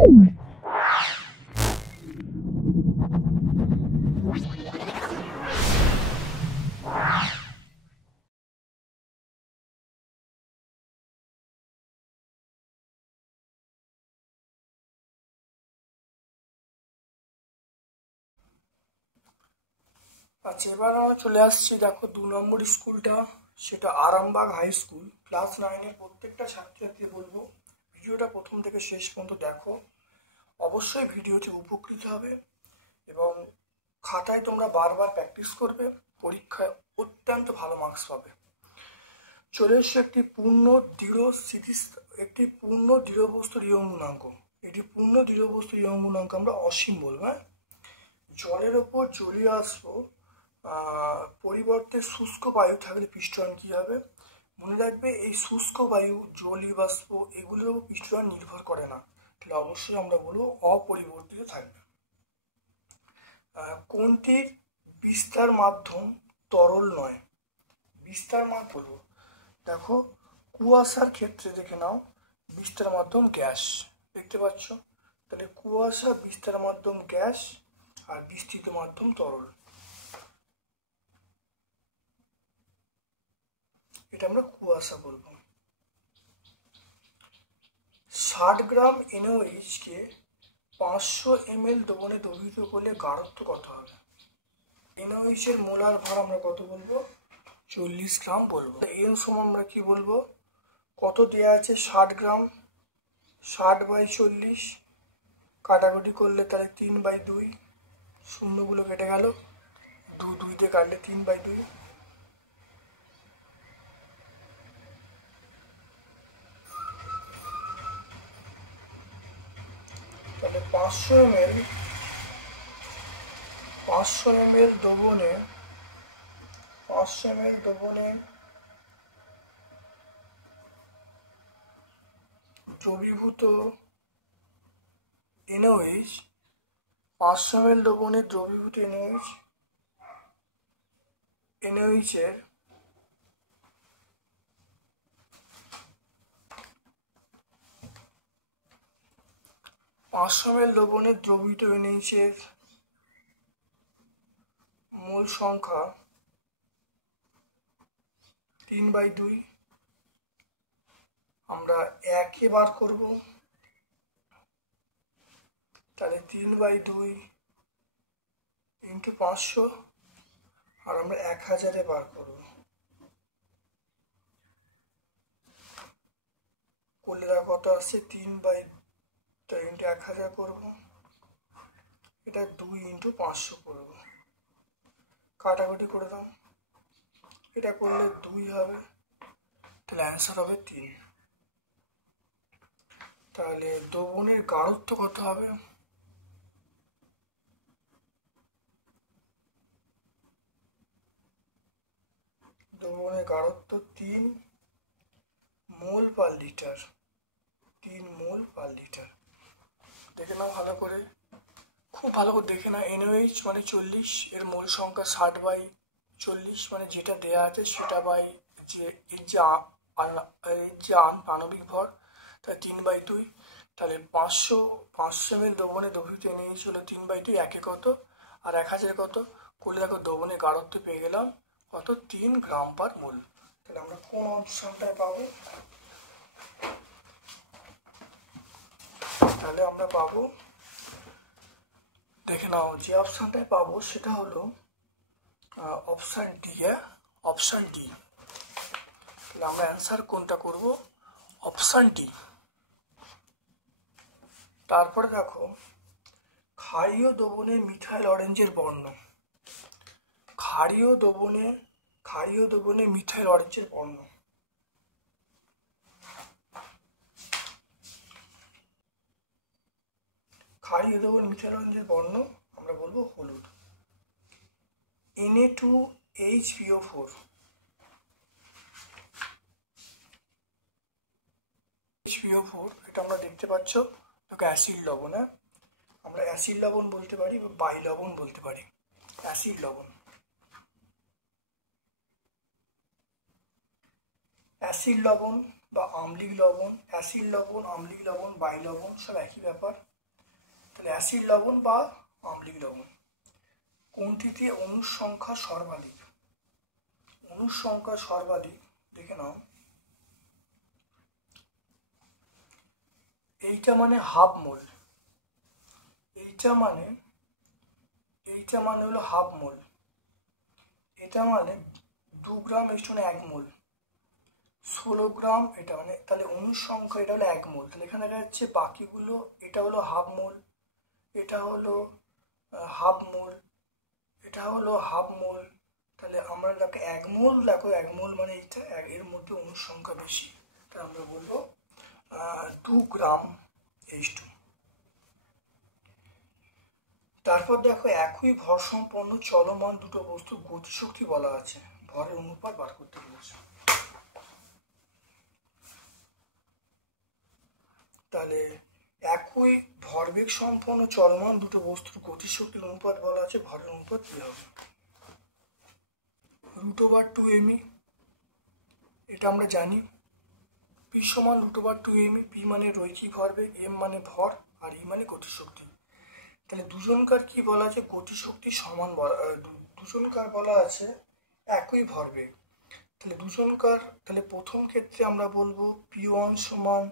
আচ্ছা, এবার আমরা চলে আসছি। দেখো 2 নম্বর স্কুলটা, সেটা আরামবাগ হাই স্কুল। ক্লাস 9-এর প্রত্যেকটা ছাত্রছাত্রী বলবো ভিডিওটা প্রথম থেকে শেষ পর্যন্ত দেখো। অবশ্যই ভিডিওটি উপকৃত হবে এবং খাতায় তোমরা বারবার প্র্যাকটিস করবে, পরীক্ষায় অত্যন্ত ভালো মার্কস পাবে। চলে এসছে একটি পূর্ণ দৃঢ় বস্তুর ইয়ং গুণাঙ্ক। এটি পূর্ণ দৃঢ় বস্তুর ইয়ং গুণাঙ্ক আমরা অসীম বলবো। হ্যাঁ, জলের ওপর জলীয় বাষ্প পরিবর্তে শুষ্ক বায়ু থাকলে পৃষ্ঠটান কি হবে? মনে রাখবে, এই শুষ্ক বায়ু, জলীয় বাষ্প এগুলোর উপর পৃষ্ঠটান নির্ভর করে না, তাহলে অবশ্যই আমরা বলবো অপরিবর্তিত থাকবে। কোনটির বিস্তার মাধ্যম তরল নয়? বিস্তার মাধ্যম বলবো, দেখো কুয়াশার ক্ষেত্রে দেখে নাও, বিস্তার মাধ্যম গ্যাস, দেখতে পাচ্ছ? তাহলে কুয়াশা বিস্তার মাধ্যম গ্যাস আর বিস্তৃত মাধ্যম তরল, এটা আমরা কুয়াশা বলবো। 60 গ্রাম NaOH কে 500 ml দ্রবণে দ্রবীভূত করলে গাঢ়ত্ব কত হবে? NaOH এর মোলার ভর আমরা কত বলবো? 40 গ্রাম বলবো। n সমান আমরা কি বলবো? কত দেওয়া আছে? 60 গ্রাম, 60/40, কাটাকুটি করলে তাহলে 3/2, শূন্যগুলো কেটে গেল, 2 দিয়ে কাটলে 3/2। তাহলে 500 ml দ্রবণে দ্রবীভূত NaOH, 500 ml দ্রবণে দ্রবীভূত NaOH এর 500 ml দ্রবণে দ্রবীভূত NaOH এর মোল সংখ্যা 3/2। আমরা 1 বার করব, তাহলে 3/2 ইন্টু 500, আর আমরা 1000 বার করব, করলে কত আসছে? 3/2 ইন্টু 1000 করব, এটা 2 ইন্টু 500 করব, কাটাকুটি করে দাও, এটা করলে 2 হবে, তাহলে অ্যান্সার হবে 3। তাহলে দ্রবণের গাঢ়ত্ব কত হবে? দ্রবণের গাঢ়ত্ব 3 মোল পার লিটার। 3 মোল পার লিটার। দেখে নাও ভালো করে, খুব ভালো করে দেখে নাও। NaOH মানে 40, এর মোল সংখ্যা 60/40, মানে যেটা দেয়া আছে সেটা বাই এর যে আণবিক ভর, তাহলে 3/2। তাহলে 500 ml দ্রবণে দ্রবীভূত NaOH হলো 3/2, 1 কত আর 1000 কত, করলে দেখো দ্রবণের গাঢ়ত্ব পেয়ে গেলাম কত? 3 গ্রাম পার মোল। তাহলে আমরা কোন অপশনটায় পাবো? তাহলে আমরা পাবো, দেখে নাও, যে অপশনটায় পাবো সেটা হলো অপশন ডি। হ্যাঁ, অপশন ডি। তাহলে আমরা অ্যান্সার কোনটা করব? Option D. তারপরে দেখো, ক্ষারীয় দ্রবণে মিথাইল অরেঞ্জের বর্ণ। ক্ষারীয় দ্রবণে মিথাইল অরেঞ্জের বর্ণ। ক্ষারীয় দ্রবণে মিথাইল অরেঞ্জের বর্ণ আমরা বলবো হলুদ। Na2HPO4, এটা আমরা দেখতে পাচ্ছ, তোকে অ্যাসিড লবণ। হ্যাঁ, আমরা অ্যাসিড লবণ বলতে পারি বা বাই লবণ বলতে পারি। অ্যাসিড লবণ, অ্যাসিড লবণ বা আম্লিক লবণ, অ্যাসিড লবণ, আম্লিক লবণ, বাই লবণ সব একই ব্যাপার। তাহলে অ্যাসিড লবণ বা আম্লিক লবণ। কোনটিতে অণুর সংখ্যা সর্বাধিক? অণুর সংখ্যা সর্বাধিক দেখে নাও, এইটা মানে হাফ মোল, এইটা মানে হলো হাফ মোল, এটা মানে 2 গ্রাম ইস্টন 1 মোল, 16 গ্রাম এটা মানে, তাহলে অণুর সংখ্যা এটা হলো 1 মোল। তাহলে এখানে দেখা যাচ্ছে বাকিগুলো, এটা হলো হাফ মোল, এটা হলো হাফ মোল, এটা হলো হাফ মোল। তাহলে আমরা দেখো 1 মোল, দেখো 1 মোল মানে এইটা, এর মধ্যে অণুর সংখ্যা বেশি, তাহলে আমরা বলবো 2 গ্রাম H2। তারপর দেখো একই ভর সম্পন্ন চলমান দুটো বস্তুর গতিশক্তি বলা আছে, ভরের অনুপাত বার করতে বলেছে। তাহলে একই ভরবেগ সম্পন্ন চলমান দুটো বস্তুর গতিশক্তির অনুপাত বলা আছে, ভরের অনুপাত কি হবে? √2mE, এটা আমরা জানি। P সমান √2mE, P মানে রৈখিক ভরবেগ, M মানে ভর, আর E মানে গতিশক্তি। তাহলে দুজনকার কি বলা আছে? গতিশক্তি সমান, দুজনকার বলা আছে একই ভরবেগ। তাহলে দুজনকার, তাহলে প্রথম ক্ষেত্রে আমরা বলবো P1 সমান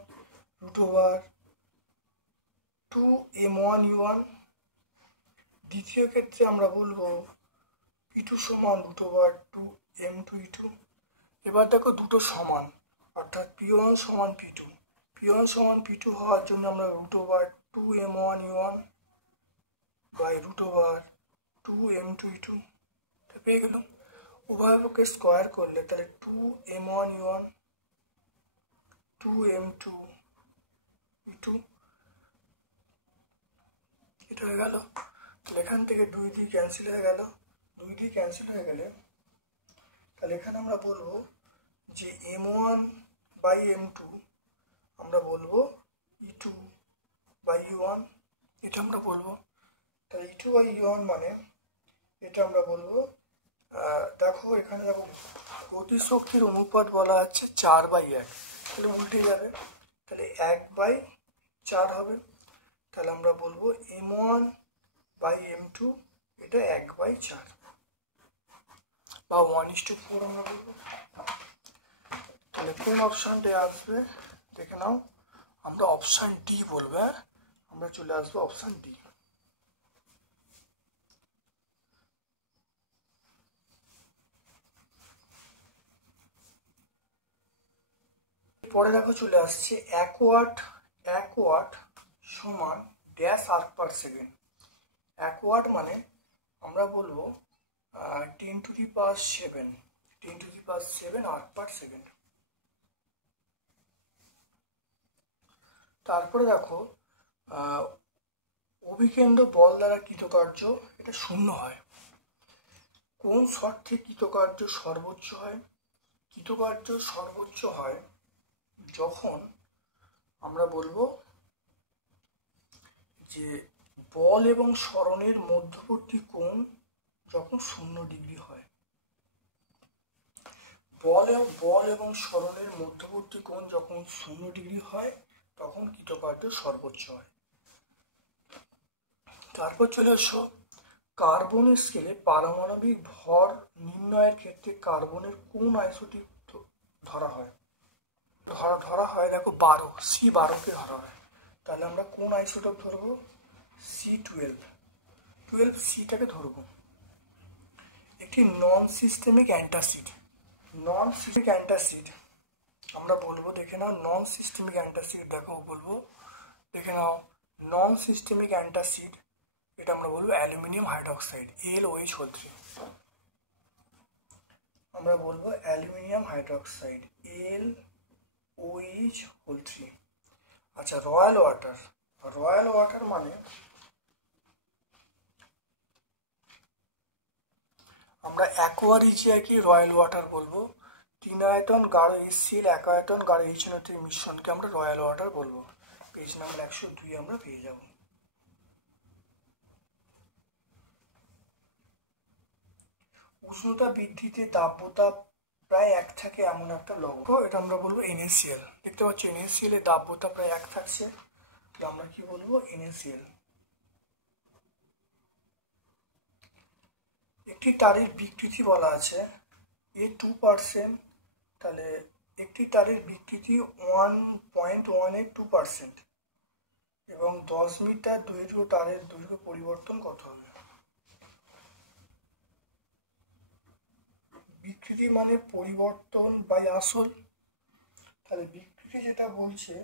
√2m1U1, দ্বিতীয় ক্ষেত্রে আমরা বলবো P2 সমান √2m2U2। এবার দেখো দুটো সমান, অর্থাৎ P1 সমান P2, P1 সমান P2 হওয়ার জন্য আমরা √2m1U1 বাই √2m2U2 পেয়ে গেলাম। উভয় পক্ষে স্কোয়ার করলে তাহলে 2m1U1 2m2U2 এটা হয়ে গেল। তাহলে এখান থেকে 2 দিয়ে ক্যান্সেল হয়ে গেল, 2 দিয়ে ক্যান্সেল হয়ে গেলে তাহলে এখানে আমরা বলবো যে m1 বাই m2 আমরা বলবো E2 বাই U1, এটা আমরা বলবো। তাহলে E2 বাই U1 মানে এটা আমরা বলবো, দেখো এখানে দেখো গতিশক্তির অনুপাত বলা আছে 4/1, তাহলে উল্টে যাবে, তাহলে 1/4 হবে। তাহলে আমরা বলবো m1 বাই m2 এটা 1/4 বা 1:4 আমরা বলবো। তাহলে কোন অপশানটা আসবে দেখে নাও, আমরা অপশান ডি বলবো। আমরা চলে আসবো অপশান ডি। পরে দেখো চলে আসছে 1 ওয়াট সমান dash erg per second. 1 watt মানে আমরা বলবো 10⁻7 আর্ক পার সেকেন্ড। তারপরে দেখো অভিকেন্দ্র বল দ্বারা কৃতকার্য এটা 0 হয়। কোন শর্তে কৃতকার্য সর্বোচ্চ হয়? কৃতকার্য সর্বোচ্চ হয় যখন আমরা বলবো যে বল এবং সরণের মধ্যবর্তী কোণ যখন 0 ডিগ্রি হয়। বল এবং সরণের মধ্যবর্তী কোণ যখন 0 ডিগ্রি হয় তখন কৃতকার্য সর্বোচ্চ হয়। তারপর চলে আসো কার্বনের স্কেলে পারমাণবিক ভর নির্ণয়ের ক্ষেত্রে কার্বনের কোন আইসোটোপ ধরা হয়? দেখো 12, C12কে ধরা হয়। তাহলে আমরা কোন আইসোটোপ ধরবো? C12Cটাকে ধরবো। একটি নন সিস্টেমিক অ্যান্টাসিড আমরা বলবো, দেখে নাও নন সিস্টেমিক অ্যান্টাসিড, দেখো বলবো দেখে নাও নন সিস্টেমিক অ্যান্টাসিড এটা আমরা বলবো অ্যালুমিনিয়াম হাইড্রোক্সাইড, LOH3। আমরা বলবো অ্যালুমিনিয়াম হাইড্রোক্সাইড, LOH3। আচ্ছা, রয়্যাল ওয়াটার মানে আমরা অ্যাকোয়ারিজিয়াকে রয়্যাল ওয়াটার বলবো। 3 আয়তন গাঢ় HCl 1 আয়তন গাঢ় HNO3 মিশ্রণকে আমরা রয়্যাল ওয়াটার বলবো। পেজ নাম্বার 102 আমরা পেয়ে যাব। উষ্ণতা বৃদ্ধিতে দাব্যতা প্রায় 1 থাকে এমন একটা লৌহ, এটা আমরা বলবো NaCl। দেখতে পাচ্ছি NaCl এর দাব্যতা প্রায় 1 থাকছে, আমরা কি বলবো? NaCl। একটি তারের বিকৃতি বলা আছে এ 2%, তাহলে একটি তারের বিকৃতি 1.182%, এবং 10 মিটার দৈর্ঘ্য তারের দৈর্ঘ্য পরিবর্তন কত হবে? বিকৃতি মানে পরিবর্তন বাই আসল, তাহলে বিকৃতি যেটা বলছে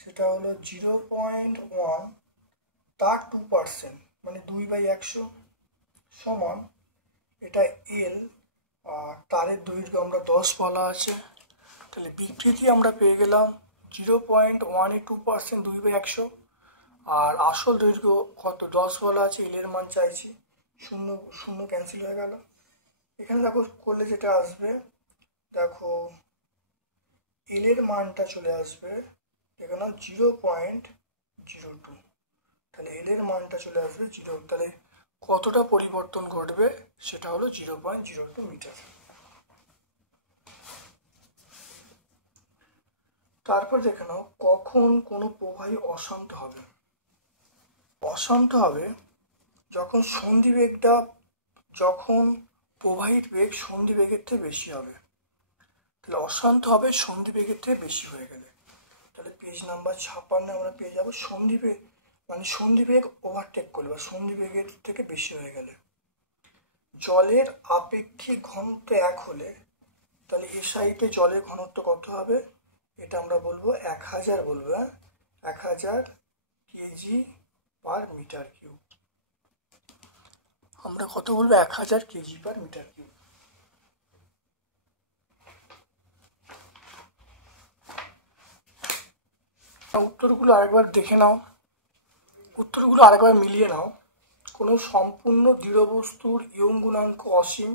সেটা হলো 0.1 তার 2%, মানে 2/100 সমান, এটা এল, আর তারের দৈর্ঘ্য আমরা 10 বলা আছে, তাহলে বিকৃতি আমরা পেয়ে গেলাম 0.182%, 2/100, আর আসল দৈর্ঘ্য কত 10 বলা আছে, এল এর মান চাইছি, শূন্য শূন্য ক্যান্সেল হয়ে গেল। এখানে দেখো করলে যেটা আসবে, দেখো এল এর মানটা চলে আসবে এখানে 0.02, তাহলে এল এর মানটা চলে আসবে 0, তাহলে কতটা পরিবর্তন ঘটবে সেটা হলো 0.02 মিটার। তারপর দেখে নাও কখন কোনো প্রবাহী অশান্ত হবে। অশান্ত হবে যখন সন্ধিবেগটা, যখন প্রবাহীর বেগ সন্ধিবেগের থেকে বেশি হবে, তাহলে অশান্ত হবে সন্ধিবেগের থেকে বেশি হয়ে গেলে। তাহলে পেজ নাম্বার 56 আমরা পেয়ে যাবো সন্ধিবেগ, মানে সন্ধিবেগ ওভারটেক করলে বা সন্ধিবেগের থেকে বেশি হয়ে গেলে। জলের আপেক্ষিক ঘনত্ব 1 হলে, তাহলে এ সাইডে জলের ঘনত্ব কত হবে, এটা আমরা বলবো 1000 বলবো, 1000 কেজি পার মিটার কিউব। আমরা কত বলবো, 1000 কেজি পার মিটার কিউব। উত্তরগুলো আরেকবার দেখে নাও, উত্তরগুলো আরেকবার মিলিয়ে নাও। কোনো সম্পূর্ণ দৃঢ় বস্তুর ইয়ং গুণাঙ্ক অসীম,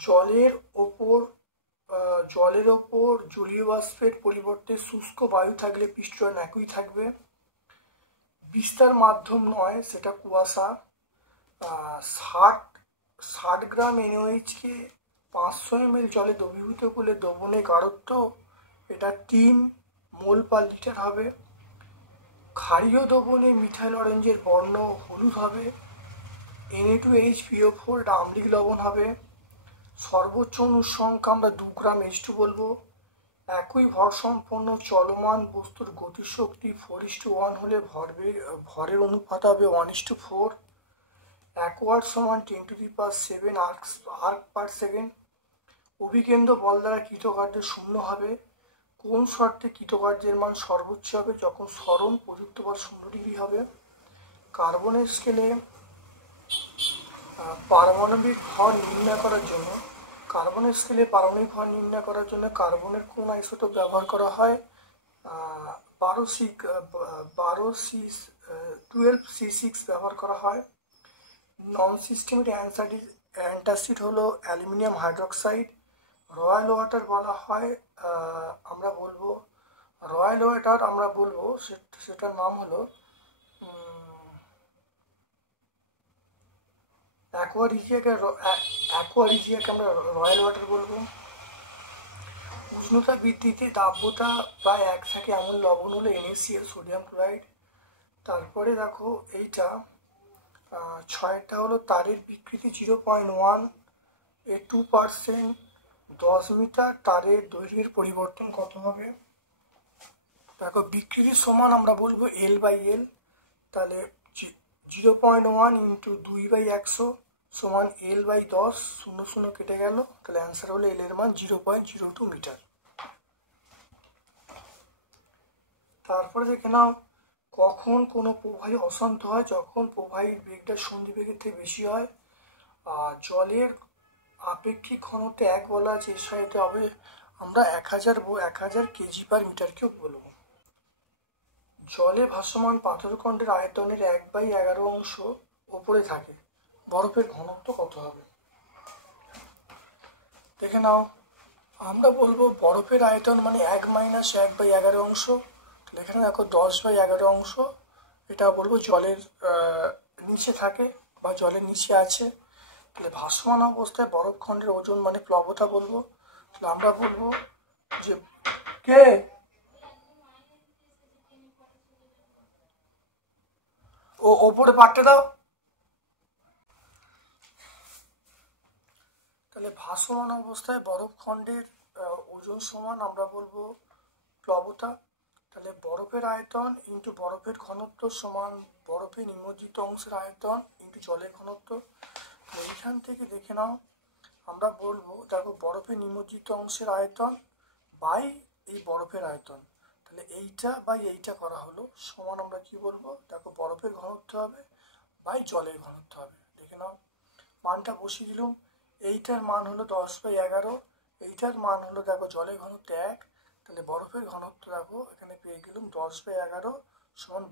জলের ওপর জলীয় বাষ্পের পরিবর্তে শুষ্ক বায়ু থাকলে পৃষ্ঠটান একই থাকবে, বিস্তার মাধ্যম নয় সেটা কুয়াশা, 60 গ্রাম NaOH কে 500 ml জলে দ্রবীভূত করলে দ্রবণের গাঢ়ত্ব এটা 3 মোল পার লিটার হবে, ক্ষারীয় দ্রবণে মিথাইল অরেঞ্জের বর্ণ হলুদ হবে, Na2HPO4 এটা আম্লিক লবণ হবে, সর্বোচ্চ অণুর সংখ্যা আমরা 2 গ্রাম H2 বলবো, একই ভর সম্পন্ন চলমান বস্তুর গতিশক্তি 4:1 হলে ভরের অনুপাত হবে 1:4, অ্যাকোয়ার্ড সমান 10⁷ আর্ক পার সেকেন্ড, অভিকেন্দ্র বল দ্বারা কৃতকার্য শূন্য হবে, কোন শর্তে কৃতকার্যের মান সর্বোচ্চ হবে, যখন সরণ প্রযুক্ত বল 0 ডিগ্রি হবে, কার্বনের স্কেলে পারমাণবিক ভর নির্ণয় করার জন্য, পারমাণবিক ভর নির্ণয় করার জন্য কার্বনের কোন আইসোটোপ ব্যবহার করা হয়, 12C6 ব্যবহার করা হয়, নন সিস্টেমেটিক অ্যান্টাসিড হলো অ্যালুমিনিয়াম হাইড্রোক্সাইড, রয়্যাল ওয়াটার বলা হয়, আমরা বলবো সেটার নাম হলো অ্যাকোয়া রিজিয়াকে আমরা রয়্যাল ওয়াটার বলবো। উষ্ণতা বৃদ্ধিতে দাব্যতা প্রায় 1 থাকে এমন লবণ হলো NaCl, সোডিয়াম ক্লোরাইড। তারপরে দেখো এইটা 6টা হলো তারের বিকৃতি 0.1 এর 2%, 10 মিটার তারের দৈর্ঘ্যের পরিবর্তন কত হবে। দেখো বিকৃতির সমান আমরা বলবো L/L, তাহলে 0.1 × 2/100 সমান L/10, 0 কেটে গেল, তাহলে অ্যান্সার হলো L এর মান 0.02 মিটার। তারপরে দেখে নাও কখন কোনো প্রবাহী অশান্ত হয়, যখন প্রবাহীর বেগটা সন্ধিবেগের থেকে বেশি হয়, আর জলের আপেক্ষিক ঘনত্ব 1 বলা আছে, এর সাথে হবে আমরা 1000 কেজি পার মিটার কিউব বলবো। জলে ভাসমান পাথরখণ্ডের আয়তনের 1/11 অংশ ওপরে থাকে, বরফের ঘনত্ব কত হবে। দেখে নাও, আমরা বলবো বরফের আয়তন মানে 1 - 1/11 অংশ, তাহলে এখানে দেখো 10/11 অংশ, এটা বলবো জলের নিচে থাকে বা জলের নিচে আছে, তাহলে ভাসমান অবস্থায় বরফখণ্ডের ওজন মানে প্লবতা বলবো, তাহলে আমরা বলবো যে কে ও ওপরে পাটটা দাও। তাহলে ভাসমান অবস্থায় বরফ খণ্ডের ওজন সমান আমরা বলবো প্লবতা। তাহলে বরফের আয়তন ইন্টু বরফের ঘনত্ব সমান বরফের নিমজ্জিত অংশের আয়তন ইন্টু জলের ঘনত্ব। এইখান থেকে দেখে নাও আমরা বলবো, দেখো বরফের নিমজ্জিত অংশের আয়তন বাই এই বরফের আয়তন, তাহলে এইটা বাই এইটা করা হলো সমান আমরা কি বলবো, দেখো বরফের ঘনত্ব হবে বাই জলের ঘনত্ব হবে। দেখে নাও মানটা বসিয়ে দিলাম। এইটার মান হলো 10/11, এইটার মান হলো দেখো জলের ঘনত্ব 1, তাহলে বরফের ঘনত্ব দেখো এখানে পেয়ে গেলাম 10/11 সমান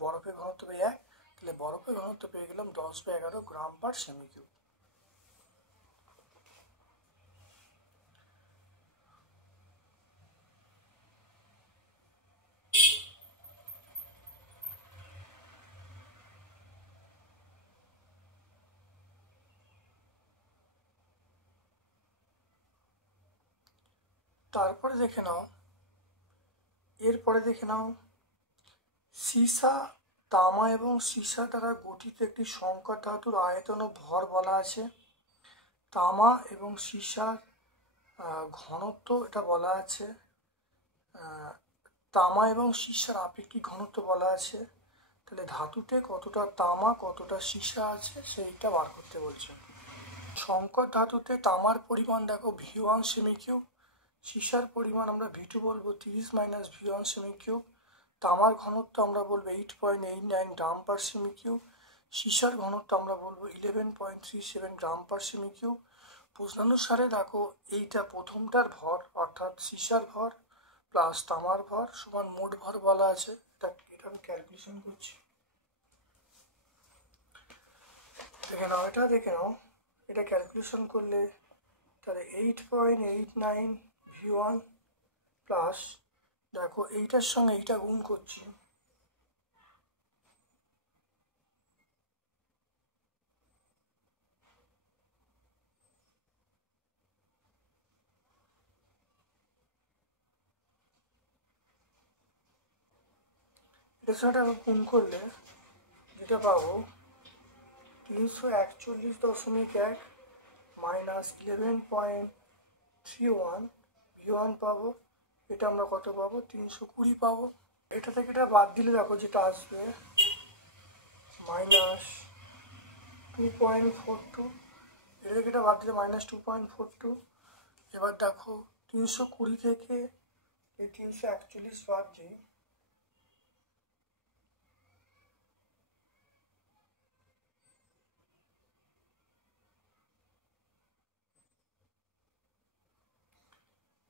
বরফের ঘনত্ব বাই 1, তাহলে বরফের ঘনত্ব পেয়ে গেলাম 10/11 গ্রাম পার সেমি কিউব। তারপরে দেখে নাও, এরপরে দেখে নাও সীসা, তামা এবং সীসা দ্বারা গঠিত একটি সংকর ধাতুর আয়তন ও ভর বলা আছে। তামা এবং সীসার ঘনত্ব এটা বলা আছে, তামা এবং সীসার আপেক্ষিক ঘনত্ব বলা আছে। তাহলে ধাতুতে কতটা তামা কতটা সীসা আছে সেইটা বার করতে বলছে। সংকর ধাতুতে তামার পরিমাণ দেখো V1 সেমি কিউব, সীসার পরিমাণ আমরা V2 বলবো 30 মাইনাস V1 সেমি কিউব। তামার ঘনত্ব আমরা বলবো 8.89 গ্রাম পার সেমি কিউব, সীসার ঘনত্ব আমরা বলবো 11.37 গ্রাম পার সেমি কিউব। প্রশ্নানুসারে দেখো এইটা প্রথমটার ভর অর্থাৎ সীসার ভর প্লাস তামার ভর সমান মোট ভর বলা আছে। এটা আমি ক্যালকুলেশন করছি, দেখে নাও এটা, দেখে নাও এটা ক্যালকুলেশন করলে তাহলে 8.89 V1 প্লাস দেখো এইটার সঙ্গে এইটা গুণ করছি, এটার সঙ্গে গুণ করলে যেটা পাবো 341.1 মাইনাস 11.31 V1 পাবো। এটা আমরা কত পাবো 320 পাবো। এটা থেকে এটা বাদ দিলে দেখো যেটা আসবে মাইনাস 2.42, এটা থেকে এটা বাদ দিলে মাইনাস 2.42। এবার দেখো 320 থেকে এই 341 বাদ দিই,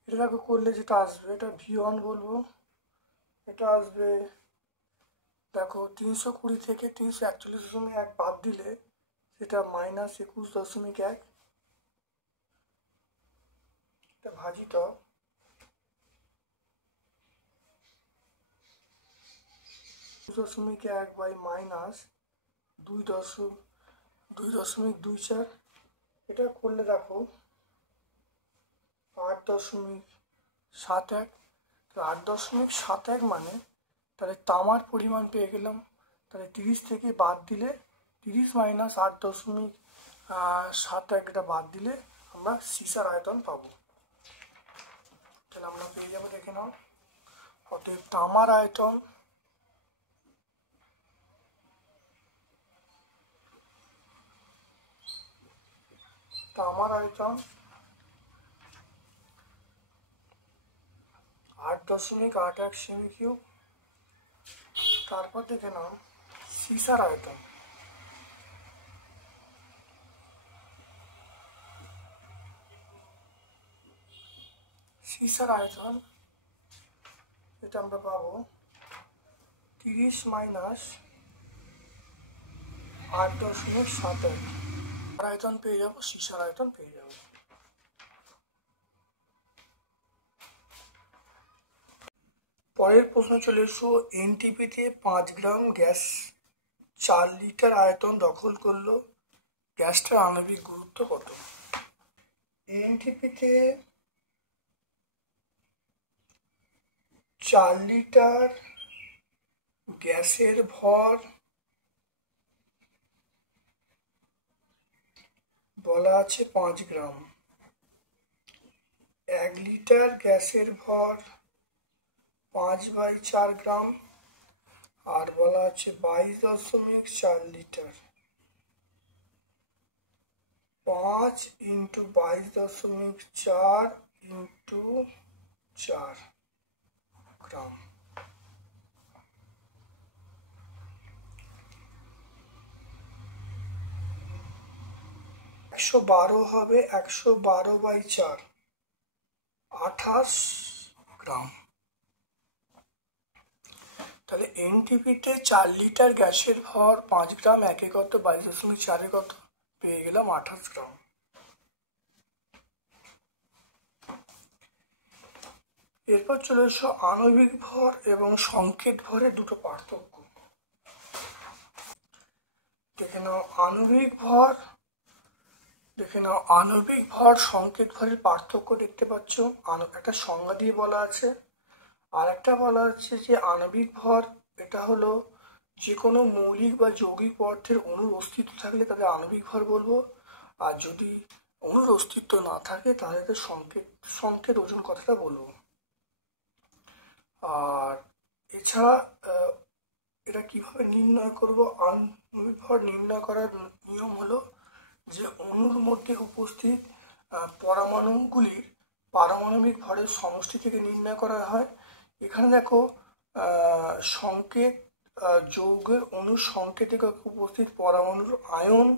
এটা দেখো করলে যেটা আসবে এটা V1 বলবো, এটা আসবে দেখো 320 থেকে 341.1 বাদ দিলে সেটা মাইনাস 21.1, এটা ভাজিত 21.1 বাই মাইনাস 2.24, এটা করলে দেখো 8.71, 8.71 মানে তাহলে তামার পরিমাণ পেয়ে গেলাম। তাহলে 30 থেকে বাদ দিলে 30 মাইনাস 8.71 এটা বাদ দিলে আমরা সীসার আয়তন পাবো। তাহলে আমরা পেয়ে যাবো, দেখে নাও অতএব তামার আয়তন তামার আয়তন 8.81 সেমি কিউব। তারপর দেখে নাও সীসার আয়তন, সীসার আয়তন এটা আমরা পাবো 30 মাইনাস 8.71 আয়তন পেয়ে যাবো, সীসার আয়তন পেয়ে যাবো। পরের প্রশ্ন চলে এসো, এনটিপিতে 5 গ্রাম গ্যাস 4 লিটার আয়তন দখল করলো, গ্যাসটার আণবিক গুরুত্ব কত? এনটিপিতে 4 লিটার গ্যাসের ভর বলা আছে 5 গ্রাম। 1 লিটার গ্যাসের ভর 5/4 গ্রাম, আর বলা আছে 22.4 লিটার। 5 × 22.4 × 4 গ্রাম। একশো বারো হবে 112/4, 28 গ্রাম। তাহলে এনটিপিতে 4 লিটার গ্যাসের ভর 5 গ্রাম, একে কত 22.4 কত পেয়ে গেলাম 28 গ্রাম। এরপর চলে এসো আণবিক ভর এবং সংকেত ভরের দুটো পার্থক্য। দেখে নাও আণবিক ভর, সংকেত ভরের পার্থক্য দেখতে পাচ্ছ। একটা সংজ্ঞা দিয়ে বলা আছে। আর একটা বলা আছে যে আণবিক ভর এটা হলো যে কোনো মৌলিক বা যৌগিক পদার্থের অণুর অস্তিত্ব থাকলে তাদের আণবিক ভর বলবো, আর যদি অণুর অস্তিত্ব না থাকে তাহলে সংকেত ওজন কথাটা বলবো। আর এছাড়া এটা কিভাবে নির্ণয় করব? আণবিক ভর নির্ণয় করার নিয়ম হলো যে অণুর মধ্যে উপস্থিত পরমাণুগুলির পারমাণবিক ভরের সমষ্টি থেকে নির্ণয় করা হয়। এখানে দেখো সংকেত যৌগের অণুর সংকেতে উপস্থিত পরমাণুর আয়ন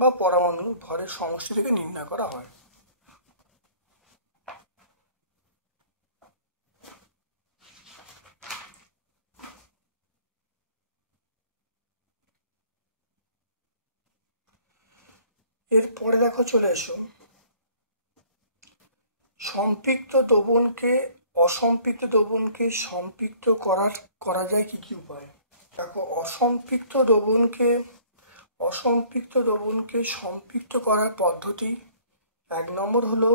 বা পরমাণু ভরের সমষ্টি থেকে নির্ণয় করা হয়। এরপরে দেখো চলে এসো সম্পৃক্ত দ্রবণকে অসম্পৃক্ত দ্রবণকে সম্পৃক্ত করা যায় কি কি উপায়। দেখো অসম্পৃক্ত দ্রবণকে সম্পৃক্ত করার পদ্ধতি 1 নম্বর হলো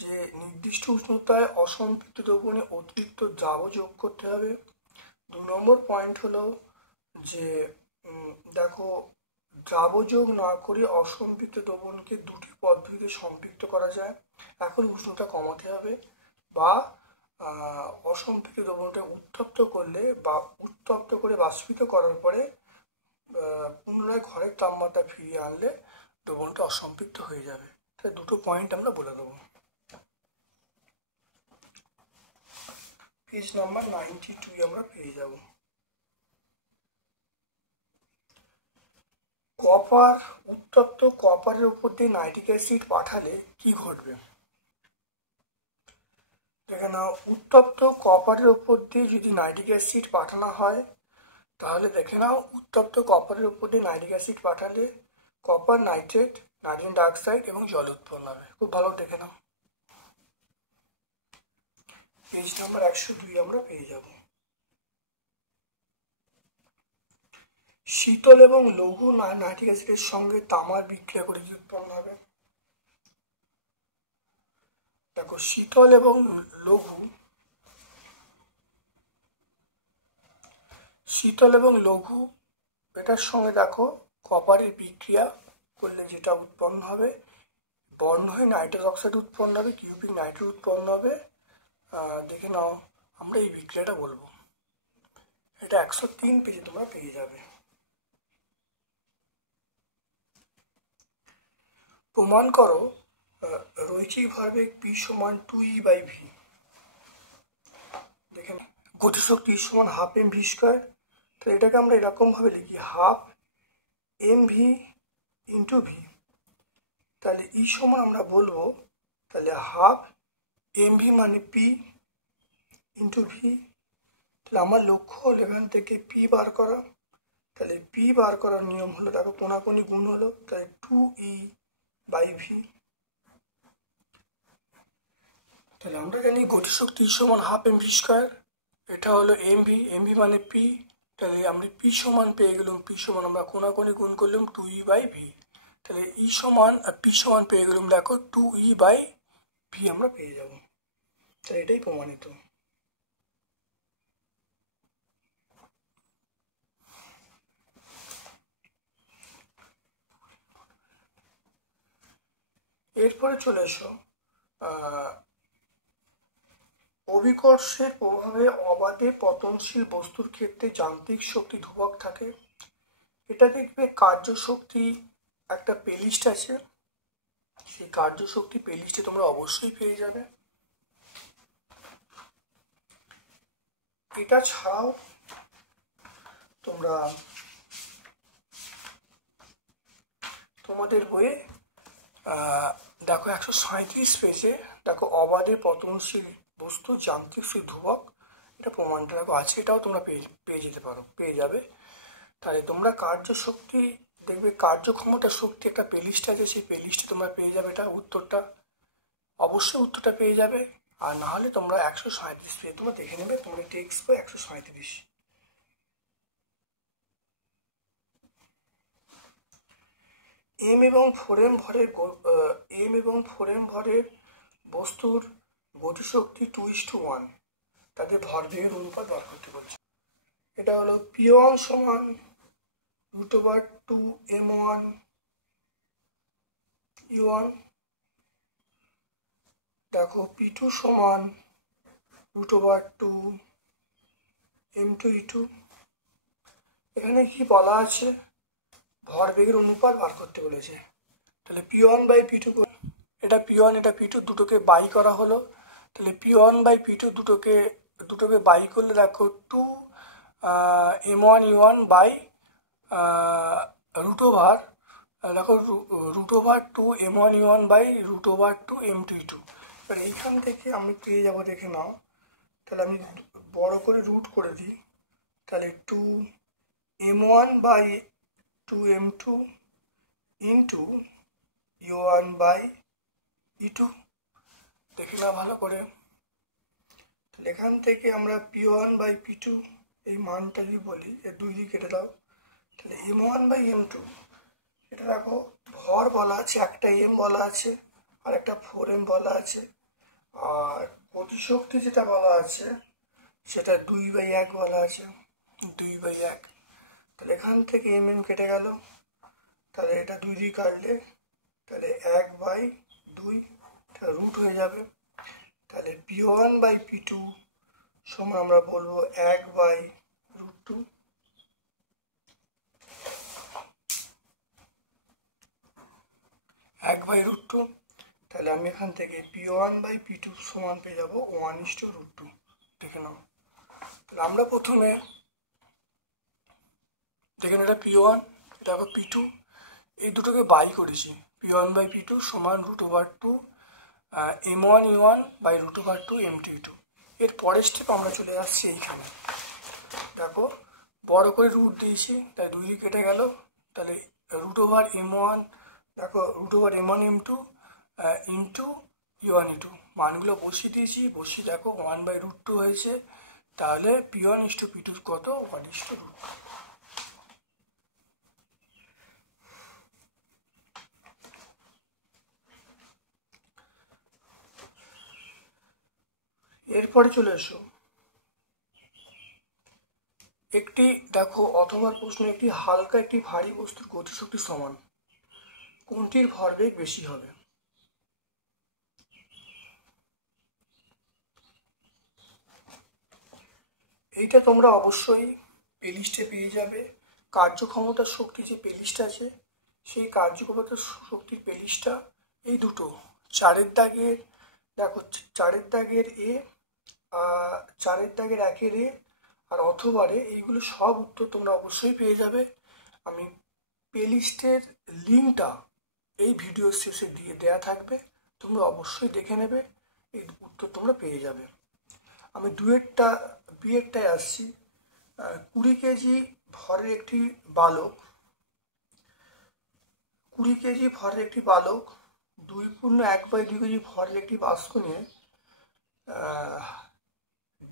যে নির্দিষ্ট উষ্ণতায় অসম্পৃক্ত দ্রবণে অতিরিক্ত দ্রাব যোগ করতে হবে। 2 নম্বর পয়েন্ট হলো যে দেখো দ্রাব যোগ না করে অসম্পৃক্ত দ্রবণকে দুটি পদ্ধতিতে সম্পৃক্ত করা যায়। এখন উষ্ণতা কমাতে হবে বা অসম্পৃক্ত দ্রবণটা উত্তপ্ত করে বাষ্পীত করার পরে পুনরায় ঘরের তাপমাত্রা ফিরিয়ে আনলে দ্রবণটা অসম্পৃক্ত হয়ে যাবে। তাহলে দুটো পয়েন্ট আমরা বলে দেবো। পেজ নাম্বার 92 আমরা পেয়ে যাব। উত্তপ্ত কপারের উপর দিয়ে নাইট্রিক অ্যাসিড পাঠালে কি ঘটবে? দেখে নাও উত্তপ্ত কপারের উপর দিয়ে যদি নাইট্রিক অ্যাসিড পাঠানো হয় তাহলে দেখে নাও উত্তপ্ত কপারের উপর দিয়ে নাইট্রিক অ্যাসিড পাঠালে কপার নাইট্রেট, নাইট্রোজেন ডাইঅক্সাইড এবং জল উৎপন্ন হবে। খুব ভালো দেখে নাও। পেজ নাম্বার 102 আমরা পেয়ে যাব। শীতল এবং লঘু নাইট্রিক অ্যাসিডের সঙ্গে তামার বিক্রিয়া করে কি উৎপন্ন হবে? দেখো শীতল এবং লঘু এটার সঙ্গে দেখো কপারের বিক্রিয়া করলে যেটা উৎপন্ন হবে বর্ণ হয়ে নাইট্রাস অক্সাইড উৎপন্ন হবে, কিউবিক নাইট্রেট উৎপন্ন হবে। দেখে নাও আমরা এই বিক্রিয়াটা বলবো। এটা 103 পেজে তোমরা পেয়ে যাবে। প্রমাণ করো রৈখিক ভরবেগ P সমান 2E/v। দেখেন গতিশক্তি সমান ½ mv²। তো এটাকে আমরা এরকম ভাবে লিখি ½ mv × v। তাহলে E সমান আমরা বলবো তাহলে ½ mv মানে P × v। তাহলে আমার লক্ষ্য হলো এখান থেকে P বার করা। তাহলে P বার করার নিয়ম হলো দেখো কোনাকুনি গুণ হলো, তাহলে 2E/v। তাহলে আমরা জানি গতিশক্তি সমান ½ mv²। এটা হলো mv মানে P। তাহলে আমরা P সমান পেয়ে গেলাম, P সমান আমরা কোনাকুনি গুণ করলাম 2E/v। তাহলে E সমান P সমান পেয়ে গেলাম দেখো 2E/v আমরা পেয়ে যাব। তাহলে এটাই প্রমাণিত। এরপরে চলে এসো অভিকর্ষের প্রভাবে অবাধে পতনশীল বস্তুর ক্ষেত্রে যান্ত্রিক শক্তি ধ্রুবক থাকে। এটা দেখবে কার্যশক্তি একটা প্লেলিস্ট আছে, সেই কার্যশক্তি প্লেলিস্টে তোমরা অবশ্যই পেয়ে যাবে। এটা ছাড়াও তোমরা তোমাদের বইয়ে দেখো 137 পেজে দেখো অবাধে পতনশীল বস্তু যান্ত্রিক শক্তি ধ্রুবক, এটা প্রমাণটা দেখো আছে, এটাও তোমরা পেয়ে যাবে। তাহলে তোমরা কার্যশক্তি দেখবে, কার্যক্ষমতা শক্তি একটা প্লেলিস্ট আছে, সেই প্লেলিস্টে তোমরা পেয়ে যাবে এটা উত্তরটা, অবশ্যই উত্তরটা পেয়ে যাবে। আর না হলে তোমরা 137 পেয়ে তোমরা দেখে নেবে, তোমরা টেক্সট বই 137। এম এবং 4m ভরের বস্তুর গতিশক্তি 2:1, তাদের ভরবেগের অনুপাত বার করতে বলছে। এটা হলো P1 সমান √2m1 E1, দেখো P2 সমান √2m2 E2। এখানে কি বলা আছে, ভরবেগের অনুপাত বার করতে বলেছে। তাহলে P1/P2, এটা P1 এটা P2 দুটোকে বাই করা হলো, তাহলে P1/P2 দুটোকে বাই করলে দেখো 2m1 E1 বাই √2 দেখো √2m1 E1 by √2m2 E2। এবার এইখান থেকে আমি পেয়ে যাবো, দেখে নাও, তাহলে আমি বড় করে রুট করে দিই, তাহলে 2m1 by 2m2 into E1 by E2, দেখে না ভালো করে। তাহলে এখান থেকে আমরা P1/P2 এই মানটা যদি বলি, এর 2 দিয়ে কেটে দাও, তাহলে m1/m2, এটা দেখো ভর বলা আছে, একটা m বলা আছে আর একটা 4m বলা আছে, আর গতিশক্তি যেটা বলা আছে সেটা 2/1 বলা আছে, 2/1। তাহলে এখান থেকে mm কেটে গেল, তাহলে এটা 2 দিয়ে কাটলে তাহলে 1/2 রুট হয়ে যাবে। তাহলে P1/P2 সমান আমরা বলবো 1/√2। তাহলে আমি এখান থেকে P1/P2 সমান পেয়ে যাবো 1:√2, দেখে নাও। তাহলে আমরা প্রথমে দেখেন এটা P1, এটা P2, এই দুটোকে বাই করেছি, P1/P2 সমান √2 m1 E1 by √2 m2 E2। এর পরের স্টেপ আমরা চলে আসছি এইখানে, দেখো বড় করে রুট দিয়েছি, তাই 2 দিয়ে কেটে গেল, তাহলে √m1, দেখো √m1 m2 into E1 E2, মানগুলো বসিয়ে দিয়েছি, বসিয়ে দেখো 1/√2 হয়েছে, তাহলে P1:P2 কত, 1:√2। এরপরে চলে এসো একটি, দেখো অথবা প্রশ্ন, একটি হালকা একটি ভারী বস্তুর গতিশক্তি সমান, কোনটির ভরবেগ বেশি হবে? এইটা তোমরা অবশ্যই প্লেলিস্টে পেয়ে যাবে, কার্যক্ষমতার শক্তি যে প্লেলিস্ট আছে, সেই কার্যক্ষমতার শক্তির প্লেলিস্টটা এই দুটো 4-এর দাগের, দেখো 4-এর দাগের এ, 4-এর দাগের 1-এর এ আর অথবারে, এইগুলো সব উত্তর তোমরা অবশ্যই পেয়ে যাবে। আমি প্লেলিস্টের লিঙ্কটা এই ভিডিও শেষে দিয়ে দেয়া থাকবে, তোমরা অবশ্যই দেখে নেবে, এই উত্তর তোমরা পেয়ে যাবে। আমি বিয়েরটায় আসছি। 20 কেজি ভরের একটি বালক 2.1/2 কেজি ভরের একটি বাস্ক নিয়ে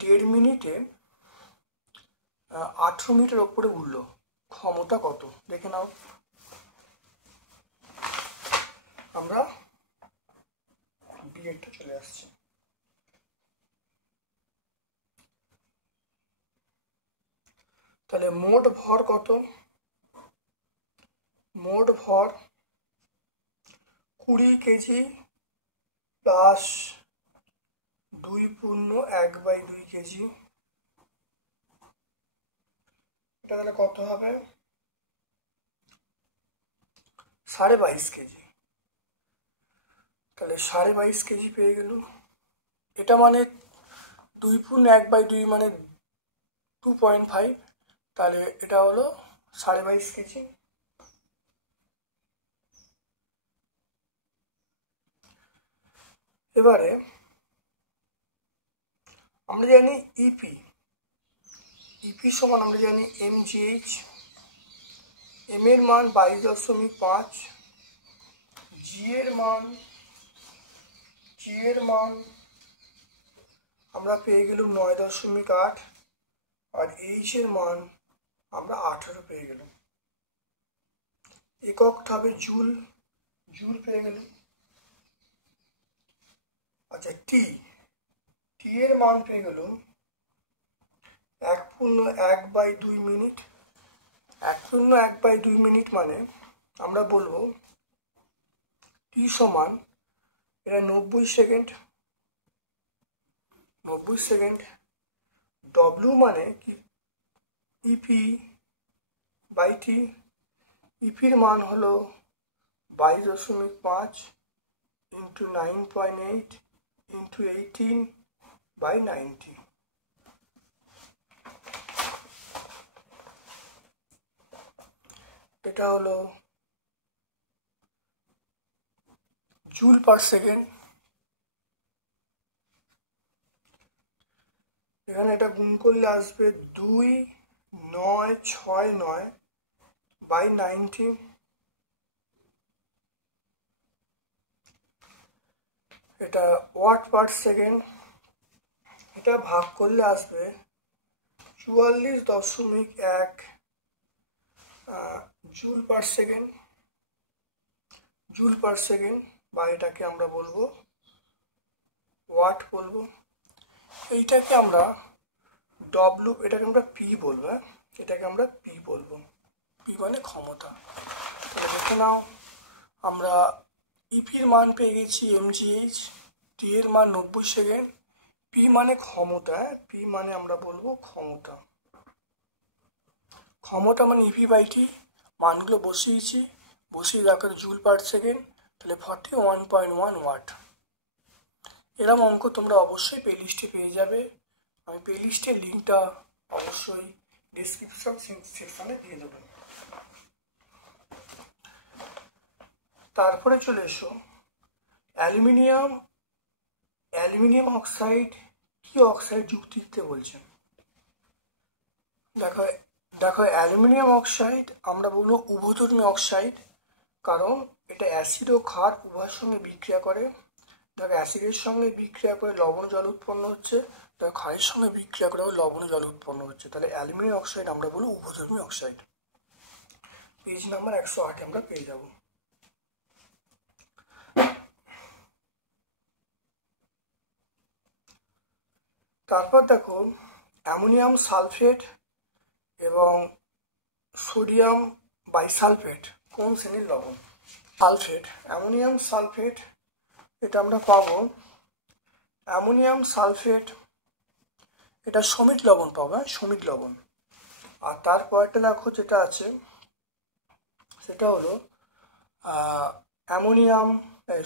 1.5 মিনিটে 18 মিটার ওপরে উঠল, ক্ষমতা কত? দেখে নাও। আমরা বিয়েরটা চলে আসছি। তাহলে মোট ভর কত? মোট ভর 20 কেজি প্লাস 2/1/2 কেজি। এটা তাহলে কত হবে? 22.5 কেজি। তাহলে 22.5 কেজি পেয়ে গেল। এটা মানে 2/1/2 মানে 2.5, তাহলে এটা হলো 22.5 কেজি। এবারে আমরা জানি ইপি সমান আমরা জানি mgh, m এর মান 22.5, g এর মান আমরা পেয়ে গেলাম 9.8, আর h এর মান আমরা 18 পেয়ে গেলাম। এককটা হবে জুল পেয়ে গেলাম। আচ্ছা, টি এর মান পেয়ে গেলাম 1/1/2 মিনিট। 1/1/2 মিনিট মানে আমরা বলবো টি সমান এটা 90 সেকেন্ড। ডব্লিউ মানে কি? E P by T. ইপির মান হলো 22.5 ইন্টু 9.8 ইন্টু 18/90। এটা হলো জুল পার সেকেন্ড। এখানে এটা গুণ করলে আসবে 2,969/90। এটা ওয়াট পার সেকেন্ড। এটা ভাগ করলে আসবে 44.1 জুল পার সেকেন্ড, বা এটাকে আমরা বলবো ওয়াট বলবো। এইটাকে আমরা ডব্লিউ, এটাকে আমরা পি বলবো। এটাকে আমরা পি বলবো। পি মানে ক্ষমতা। তাহলে দেখে নাও, আমরা ইপির মান পেয়ে গেছি mgh, টি এর মান 90 সেকেন্ড, পি মানে ক্ষমতা। পি মানে আমরা বলবো ক্ষমতা। মানে ইপি বাই টি। মানগুলো বসিয়ে দেখো জুল পার সেকেন্ড, তাহলে 41.1 ওয়াট। এরকম অঙ্ক তোমরা অবশ্যই প্লে লিস্টে পেয়ে যাবে। আমি প্লে লিস্টের লিঙ্কটা অবশ্যই ডিসক্রিপশন সেকশনে দিয়ে দেবো। তারপরে চলে এসো অ্যালুমিনিয়াম অক্সাইড কি অক্সাইড যুক্তিতে বলছেন। দেখো অ্যালুমিনিয়াম অক্সাইড আমরা বলবো উভধর্মী অক্সাইড, কারণ এটা অ্যাসিড ও ক্ষার উভয়ের সঙ্গে বিক্রিয়া করে। দেখো অ্যাসিডের সঙ্গে বিক্রিয়া করে লবণ জল উৎপন্ন হচ্ছে, দেখো ক্ষারের সঙ্গে বিক্রিয়া করে লবণ জল উৎপন্ন হচ্ছে। তাহলে অ্যালুমিনিয়াম অক্সাইড আমরা বলবো উভধর্মী অক্সাইড। পেজ নাম্বার 108 আমরা পেয়ে যাব। তারপর দেখো অ্যামোনিয়াম সালফেট এবং সোডিয়াম বাইসালফেট কোন শ্রেণীর লবণ? সালফেট, অ্যামোনিয়াম সালফেট, এটা আমরা পাবো অ্যামোনিয়াম সালফেট, এটা সমিত লবণ পাবো, সমিত লবণ। আর তারপরটা দেখো যেটা আছে সেটা হলো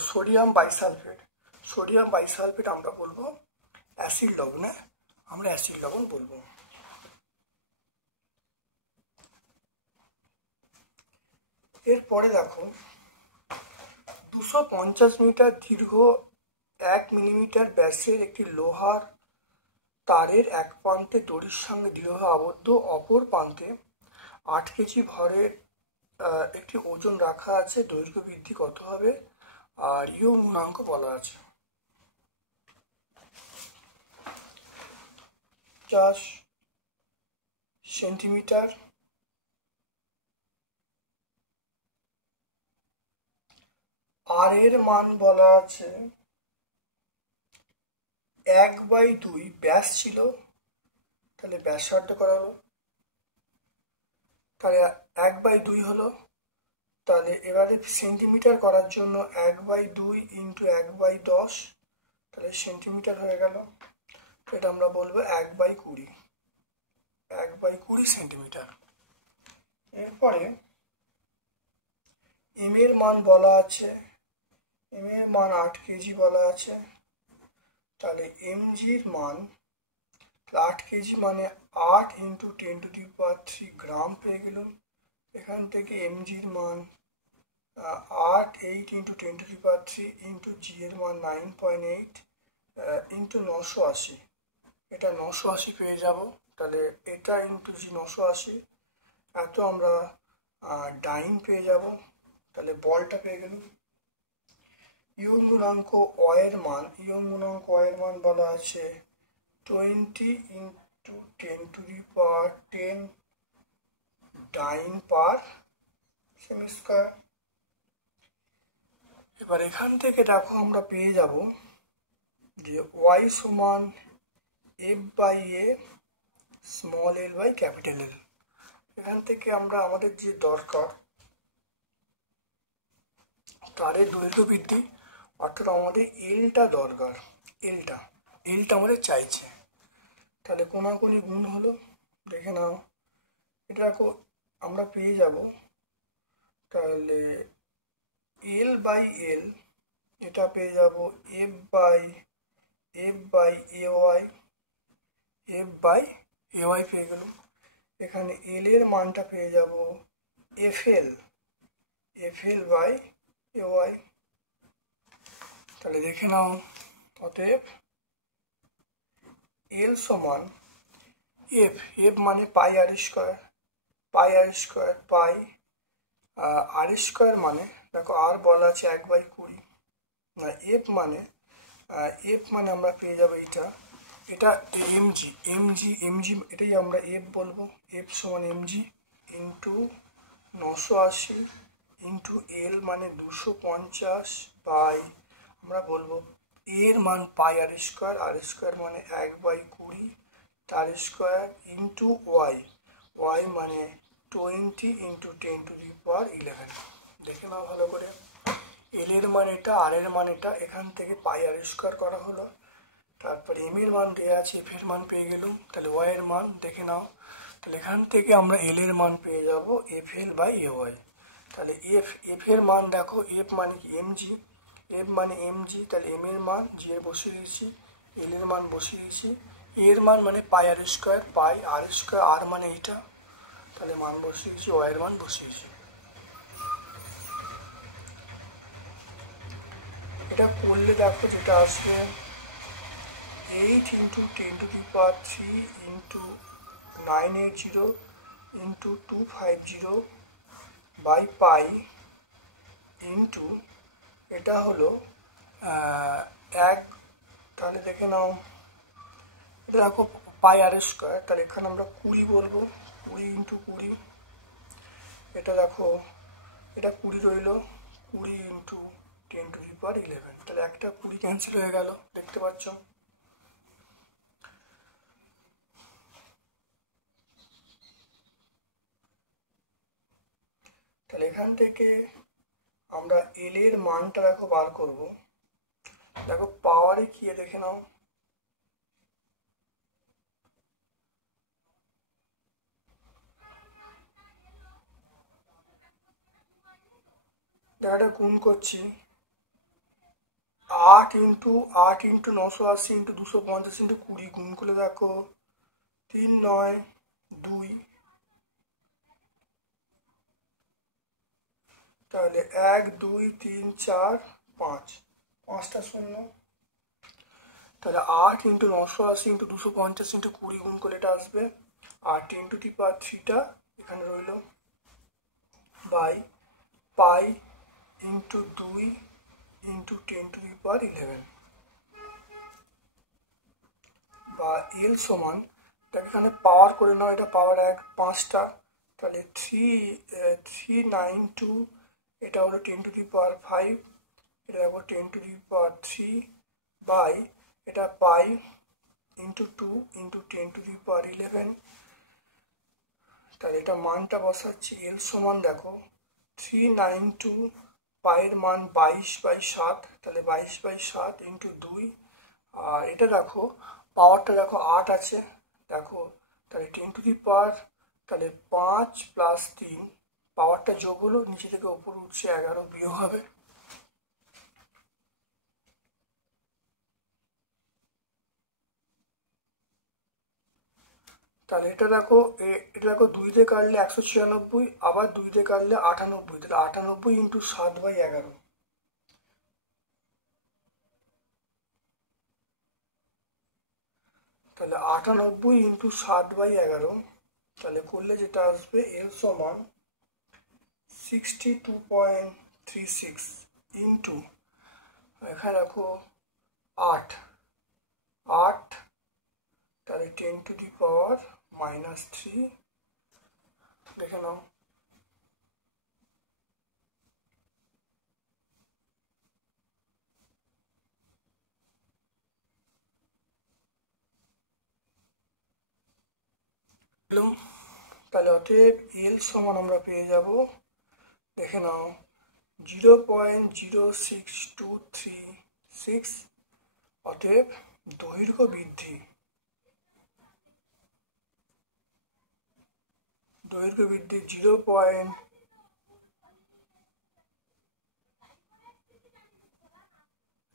সোডিয়াম বাইসালফেট আমরা বলবো অ্যাসিড লবণ। আমরা অ্যাসিড লবণ বলবো। এরপরে দেখো 250 মিটার দীর্ঘ 1 মিলিমিটার ব্যাসের একটি লোহার তারের এক প্রান্তে দড়ির সঙ্গে দৃঢ়ভাবে আবদ্ধ, অপর প্রান্তে 8 কেজি ভরের একটি ওজন রাখা আছে। দৈর্ঘ্য বৃদ্ধি কত হবে? আর ইউ গুণাঙ্ক বলা আছে 50 সেন্টিমিটার। আর এর মান বলা আছে 1/2 ব্যাস ছিল, তাহলে ব্যাসার্ধ করা হলো, তাহলে 1/2 হলো তাহলে এবারে সেন্টিমিটার করার জন্য 1/2 ইন্টু 1/10, তাহলে সেন্টিমিটার হয়ে গেল। তো এটা আমরা বলবো 1/20, 1/20 সেন্টিমিটার। এরপরে এম এর মান বলা আছে, এম এর মান 8 কেজি বলা আছে। তাহলে এমজির মান 8 কেজি মানে 8 ইন্টু 10⁻³ গ্রাম পেয়ে গেলাম। এখান থেকে এমজির মান 8 ইন্টু 10⁻³ ইন্টু জি এর মান 9.8 ইন্টু 980, এটা 980 পেয়ে যাব। তাহলে এটা ইন্টু জি 980, এত আমরা ডাইন পেয়ে যাব। তাহলে বলটা পেয়ে গেলাম। ইয়ং গুণাঙ্ক অয়ের মান, ইয়ং গুণাঙ্ক অয়ের মান বলা আছে 20 ইন্টু 10⁻10 ডাইন পার সেমি স্কোয়ার। এবার এখান থেকে দেখো আমরা পেয়ে যাব যে ওয়াই সমান F/A small L by capital L. এখান থেকে আমরা আমাদের যে দরকার তারের দৈর্ঘ্য বৃদ্ধি, অর্থাৎ আমাদের এলটা দরকার, এলটা আমাদের চাইছে। তাহলে কোনাকুনি গুণ হলো, দেখে নাও এটা আমরা পেয়ে যাব। তাহলে এল বাই এল এটা পেয়ে যাব F/AY, F/AY পেয়ে গেল। এখানে এল এর মানটা পেয়ে যাব FL/AY। তাহলে দেখে নাও, অতএব এল সমান এফ মানে পাই আর স্কোয়ার, পাই আর স্কোয়ার মানে দেখো আর বলা আছে 1/20 না, এফ মানে আমরা পেয়ে যাবো এটা এমজি এটাই আমরা এফ বলবো। এফ সমান এমজি ইন্টু 980 ইন্টু এল মানে 250 বাই আমরা বলবো এর মান পাই আর স্কোয়ার মানে 1/20 তার স্কোয়ার ইন্টু ওয়াই মানে 20 ইন্টু 10⁻11। দেখে নাও ভালো করে, এল এর মান এটা, আর এর মান এটা, এখান থেকে পাই আর স্কোয়ার করা হলো। তারপর এম এর মান দেওয়া আছে, এফ এর মান পেয়ে গেলাম। তাহলে ওয়াই এর মান দেখে নাও, তাহলে এখান থেকে আমরা এল এর মান পেয়ে যাব FL/AY। তাহলে এফ এর মান দেখো, এফ মানে কি এমজি, তাহলে এম এর মান জি এর বসিয়ে দিয়েছি, এল এর মান বসিয়ে দিয়েছি, এর মান মানে পাই আর স্কোয়ার, আর মানে এইটা, তাহলে মান বসিয়েছি, ওয়াই এর মান বসিয়েছি। এটা করলে দেখো যেটা আসবে 8 into 10⁻³ into 980 into 250 by pi into এটা হলো 1। তাহলে দেখে নাও, এটা দেখো পাই আর স্কোয়ার, তাহলে এখানে আমরা 20 বলবো, 20 ইন্টু 20, এটা দেখো এটা 20 রইল, 20 ইন্টু 10⁻11, তাহলে একটা 20 ক্যান্সেল হয়ে গেল, দেখতে পাচ্ছ। তাহলে এখান থেকে আমরা এল এর মানটা দেখো বার করব। দেখো পাওয়ারে কি দেখে নাও, দেখাটা গুণ করছি, 8 ইন্টু 980 ইন্টু 250 ইন্টু 20 গুণ করে দেখো 3 9 2, তাহলে 1 2 3 4 5, 5টা শূন্য। তাহলে 8 ইন্টু 980 ইন্টু 250 ইন্টু 20 গুণ করে এটা আসবে 8 ইন্টু 10⁻³ এখানে রইল বাই পাই ইন্টু 2 ইন্টু 10⁻11 বা এল সমান, তাকে এখানে পাওয়ার করে নাও, এটা পাওয়ার 5টা, তাহলে 392, এটা হলো 10⁵, এটা দেখো 10⁻³ বাই এটা পাই ইন্টু 2 ইন্টু 10⁻11। তাহলে এটা মানটা বসাচ্ছি, এল সমান দেখো 392, পায়ের মান 22/7, তাহলে 22/7 ইন্টু 2। আর এটা দেখো পাওয়ারটা দেখো 8 আছে, দেখো তাহলে 10⁻, তাহলে 5 + 3, পাওয়ারটা যোগ হলো, নিচে থেকে উপরে উঠছে 11 বিয়োগ হবে। তাহলে এটা দেখো 2 দিয়ে কাটলে 196, আবার 2 দিয়ে কাটলে 98, তাহলে 98 ইন্টু 7/11। তাহলে 98 ইন্টু 7/11, তাহলে করলে যেটা আসবে L সমান 62.36 ইন্টু, এখানে রাখো 8, তাহলে 10⁻³ দেখে নাও। তাহলে অতএব এল সমান আমরা পেয়ে যাব, দেখে নাও 0.06236। অতএব দৈর্ঘ্য বৃদ্ধি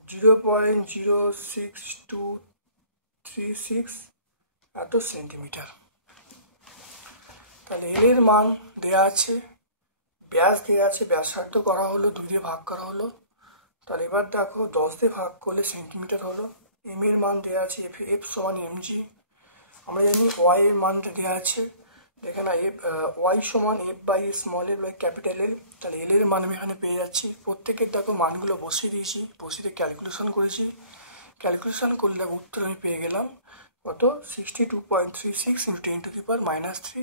0.06236 এত সেন্টিমিটার। তাহলে এল এর মান দেয়া আছে, ব্যাস দেওয়া আছে, ব্যাসার্ধ করা হলো, 2 দিয়ে ভাগ করা হলো। তাহলে এবার দেখো 10 দিয়ে ভাগ করলে সেন্টিমিটার হলো। এম এর মান দেওয়া আছে, এফ সমান mg। আমরা জানি ওয়াই এর মানটা দেওয়া আছে, দেখে না ওয়াই সমান F/l/L। তাহলে এল এর মান আমি এখানে পেয়ে যাচ্ছি। প্রত্যেকের দেখো মানগুলো বসিয়ে দিয়েছি, বসিয়ে ক্যালকুলেশন করেছি। ক্যালকুলেশন করলে উত্তর আমি পেয়ে গেলাম কত, 62.36 × 10⁻³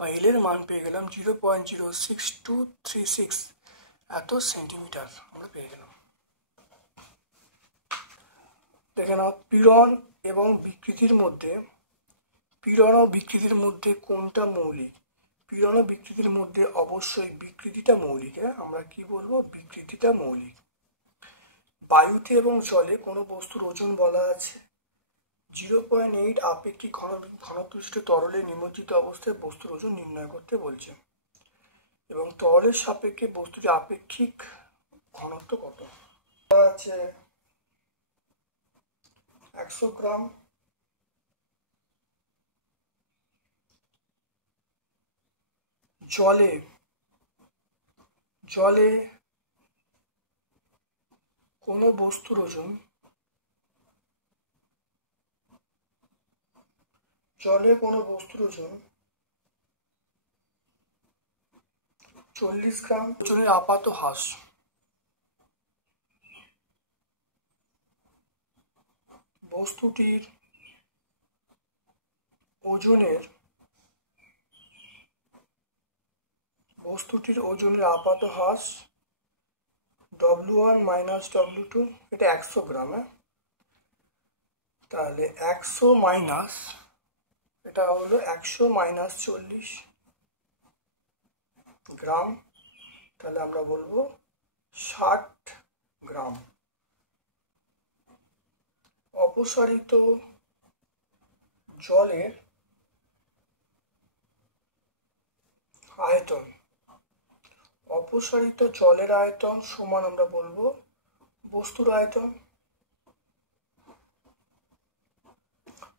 বা এল এর মান পেয়ে গেলাম 0.06236 এত সেন্টিমিটার আমরা পেয়ে গেলাম। দেখে নাও পীড়ন এবং বিকৃতির মধ্যে, পীড়ন ও বিকৃতির মধ্যে কোনটা মৌলিক? পীড়ন ও বিকৃতির মধ্যে অবশ্যই বিকৃতিটা মৌলিক। আমরা কি বলবো, বিকৃতিটা মৌলিক। বায়ুতে এবং জলে কোনো বস্তুর ওজন বলা আছে 0.8 আপেক্ষিক ঘনত্ববিশিষ্ট তরলে নিমজ্জিত অবস্থায় বস্তুর ওজন নির্ণয় করতে বলছে, এবং তরলের সাপেক্ষে বস্তুটির আপেক্ষিক ঘনত্ব কত আছে 100 গ্রাম। জলে কোনো বস্তুর ওজন, জলে কোনো বস্তুর ওজন 40 গ্রাম। ওজনের আপাত হ্রাস, বস্তুটির ওজনের আপাত হ্রাস W1 - W2, এটা 100 গ্রাম। তাহলে 100 মাইনাস, এটা হলো 100 - 40 গ্রাম, তাহলে আমরা বলবো 60 গ্রাম। অপসারিত জলের আয়তন, অপসারিত জলের আয়তন সমান আমরা বলবো বস্তুর আয়তন।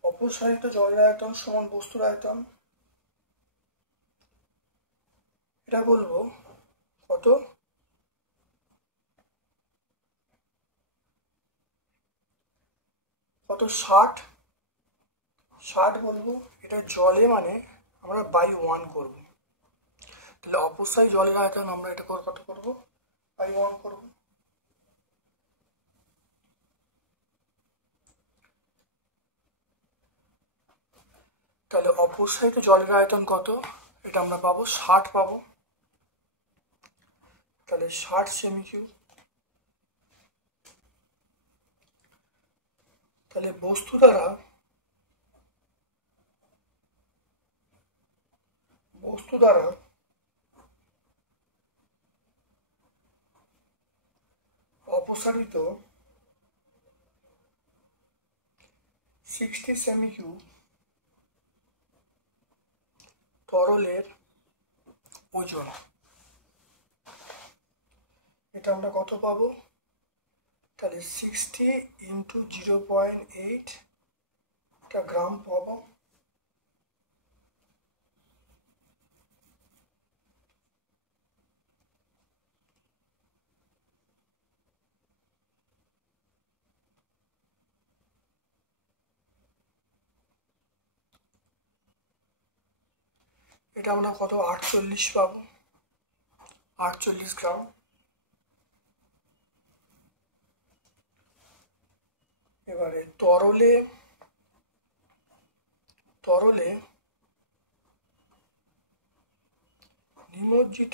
অপসারিত জলের আয়তন সমান বস্তুর আয়তন, এটা বলবো কত, কত 60 বলবো। এটা জলে মানে আমরা বাই 1 করব, তাহলে অপসারী জলের আয়তন আমরা এটা কত করব, বাই 1 করব। তাহলে অপসারিত জলের আয়তন কত, এটা আমরা পাবো 60 পাবো। তাহলে 60 সেমি কিউব। তাহলে বস্তু দ্বারা অপসারিত 60 সেমি কিউব তরলের ওজন, এটা আমরা কত পাবো? তাহলে 60 ইন্টু 0.8 গ্রাম পাবো। এটা আমরা কত 48 পাবো, 48 গ্রাম। এবারে তরলে নিমজ্জিত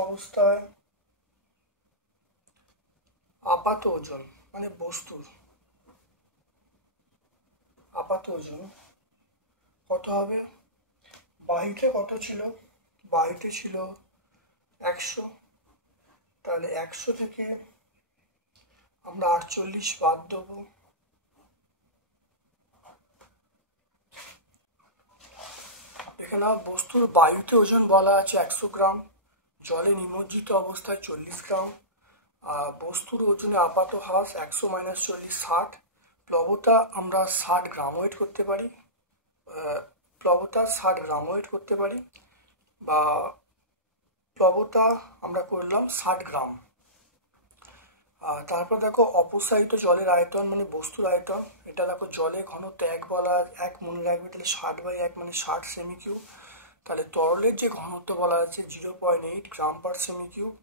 অবস্থায় আপাত ওজন মানে বস্তুর আপাত ওজন কত হবে? বাহিতে কত ছিল? বাহিতে ছিল 100, তাহলে 100 থেকে আমরা 48 বাদ দেবো। এখানে বস্তুর বায়ুতে ওজন বলা আছে 100 গ্রাম, জলে নিমজ্জিত অবস্থায় 40 গ্রাম, বস্তুর ওজনে আপাত হ্রাস 100 - 40 60, প্লবতা আমরা 60 গ্রাম ওয়েট করতে পারি, বা প্লবতা আমরা করলাম 60 গ্রাম। তারপর দেখো অপসারিত জলের আয়তন মানে বস্তুর আয়তন, এটা দেখো জলে ঘনত্ব 1 বলা 1 মনে রাখবে, তাহলে 60/1 মানে 60 সেমি কিউব। তাহলে তরলের যে ঘনত্ব বলা আছে 0.8 গ্রাম পার সেমি কিউব।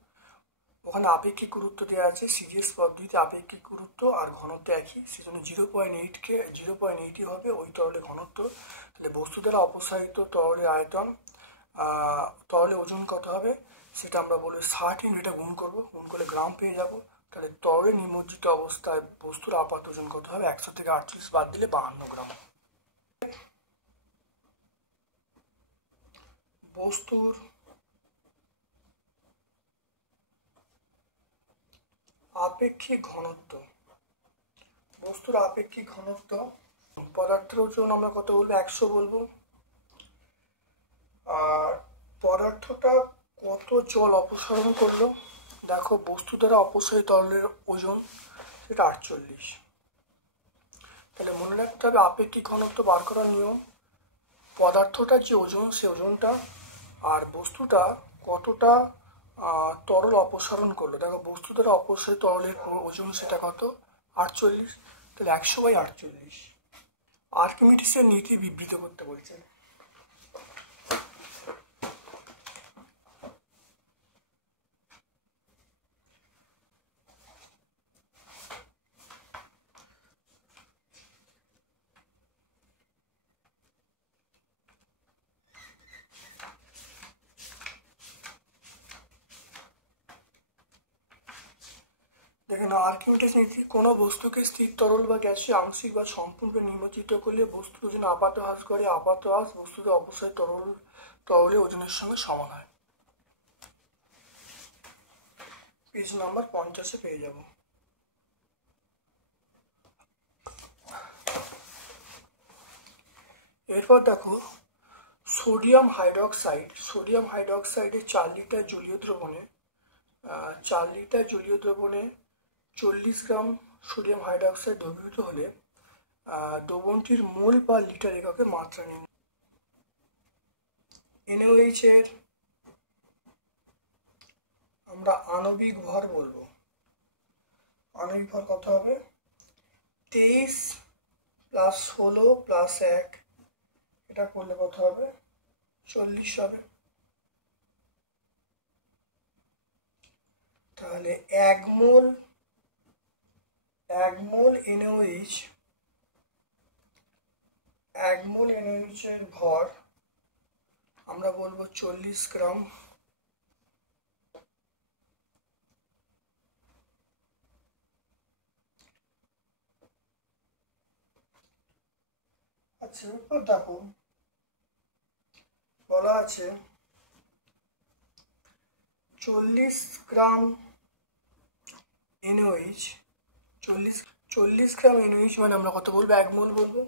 ওখানে আপেক্ষিক গুরুত্ব দেওয়া আছে, সিরিয়াস পদ্ধতিতে আপেক্ষিক গুরুত্ব আর ঘনত্ব একই, সেজন্য 0.8ই হবে ওই তরলের ঘনত্ব। তাহলে বস্তু দ্বারা অপসারিত তরলের আয়তন, তরলের ওজন কত হবে সেটা আমরা বলবো 60 এটা গুণ করলে গ্রাম পেয়ে যাব। তাহলে তরলে নিমজ্জিত অবস্থায় বস্তুর আপাত ওজন কত হবে? 100 থেকে 38 বাদ দিলে 52 গ্রাম। বস্তুর আপেক্ষিক ঘনত্ব, পদার্থের ওজন আমরা কত বলবো? 100 বলবো। আর পদার্থটা কত জল অপসারণ করলো? দেখো বস্তু দ্বারা অপসারিত তরলের ওজন সেটা 48। তাহলে মনে রাখতে হবে আপেক্ষিক ঘনত্ব বার করার নিয়ম, পদার্থটার যে ওজন সে ওজনটা আর বস্তুটা কতটা তরল অপসারণ করলো। দেখো বস্তু দ্বারা অপসারিত তরলের ওজন সেটা কত? 48, তাহলে 100/48। আর্কিমিডিসের নীতি বিবৃত করতে বলছে। দেখেন আর্কিমিডিস নীতি, কোনো বস্তুকে স্থির তরল বা গ্যাসীয় আংশিক বা সম্পূর্ণ নিমজ্জিত করলে বস্তুর ওজন আপাত হ্রাস করে, আপাত হ্রাস বস্তুতে অপসারিত তরলের ওজনের সঙ্গে সমান হয়। পেজ নাম্বার 50 পেয়ে যাব। এরপর দেখো সোডিয়াম হাইড্রক্সাইডের 4 লিটার জলীয় দ্রবণে 40 গ্রাম সোডিয়াম হাইড্রক্সাইড দ্রবীভূত হলে দ্রবণটির মোল বা লিটার এককে মাত্রা নিন। NaOH এর আমরা আণবিক ভর বলবো, আণবিক ভর কত হবে? 23 + 16 + 1, এটা করলে কত হবে? 40 হবে। তাহলে 1 মোল NaOH এর ভর আমরা বলবো 40 গ্রাম। আচ্ছা এরপর দেখো বলা আছে 40 গ্রাম NaOH, 40 গ্রাম NaOH মানে আমরা কত বলবো? 1 মোল বলবো,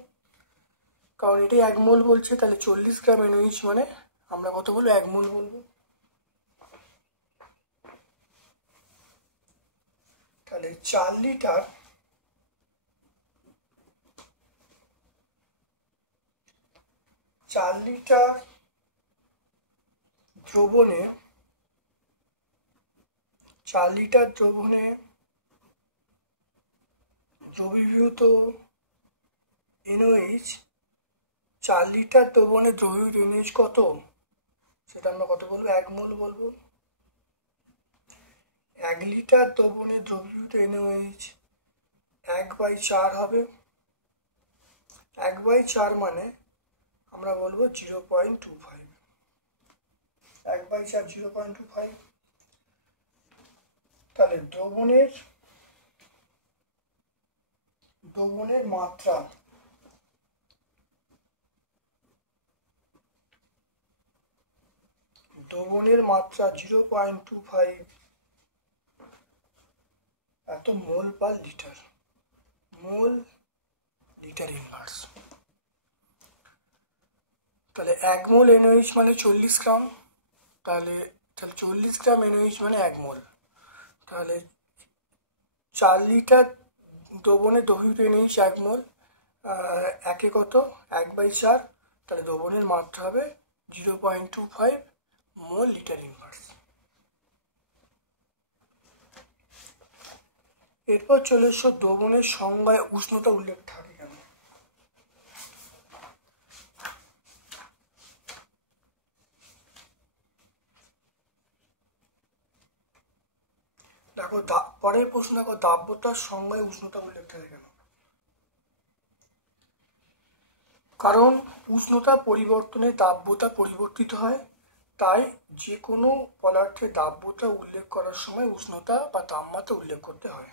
কারণ এটাই 1 মোল বলছে, তাহলে 40 গ্রাম NaOH মানে আমরা কত বলবো? 1 মোল বলবো। তাহলে 4 লিটার দ্রবণে 4 লিটার দ্রবণে দ্রবীভূত NaOH, 4 লিটার দ্রবণে দ্রবীভূত NaOH কত? সেটা আমরা কত বলবো? 1 মোল বলবো। 1 লিটার দ্রবণে দ্রবীভূত NaOH 1/4 হবে। 1/4 মানে আমরা বলবো 0.25। 1/4 0.25। তাহলে দ্রবণের মাত্রা দ্রবণের মাত্রা 0.25 এত mole per litre, mole litre inverse. তাহলে 1 মোল NaOH মানে 40 গ্রাম, তাহলে 40 গ্রাম NaOH মানে 1 মোল। তাহলে 4 লিটার দ্রবণে দ্রবীভূত NaOH 1 মোল, একে কত? 1/4, তাহলে দ্রবণের মাত্রা হবে 0.25 মোল লিটার ইনভার্স। এরপর চলে এসো দ্রবণের সংজ্ঞায় উষ্ণতা উল্লেখ থাকে কেন। দেখো পরের প্রশ্ন, দেখো দাব্যতার সংজ্ঞায় উষ্ণতা উল্লেখ থাকে কেন? কারণ উষ্ণতা পরিবর্তনে দাব্যতা পরিবর্তিত হয়, তাই যে কোনো পদার্থের দাব্যতা উল্লেখ করার সময় উষ্ণতা বা তাপমাত্রা উল্লেখ করতে হয়।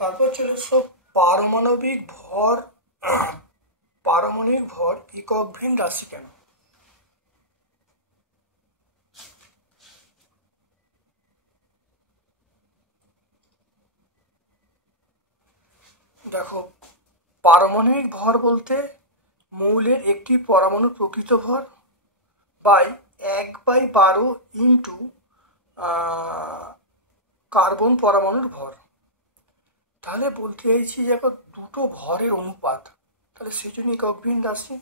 তারপর চলে এসো পারমাণবিক ভর একক ভিন্ন রাশি কেন? দেখো পারমাণবিক ভর বলতে মৌলের একটি পরমাণুর প্রকৃত ভর বাই 1/12 ইন্টু কার্বন পরমাণুর ভর। তাহলে বলতে চাইছি যে দুটো ভরের অনুপাত, তাহলে সেই জন্য একক ভিন্ন রাশি।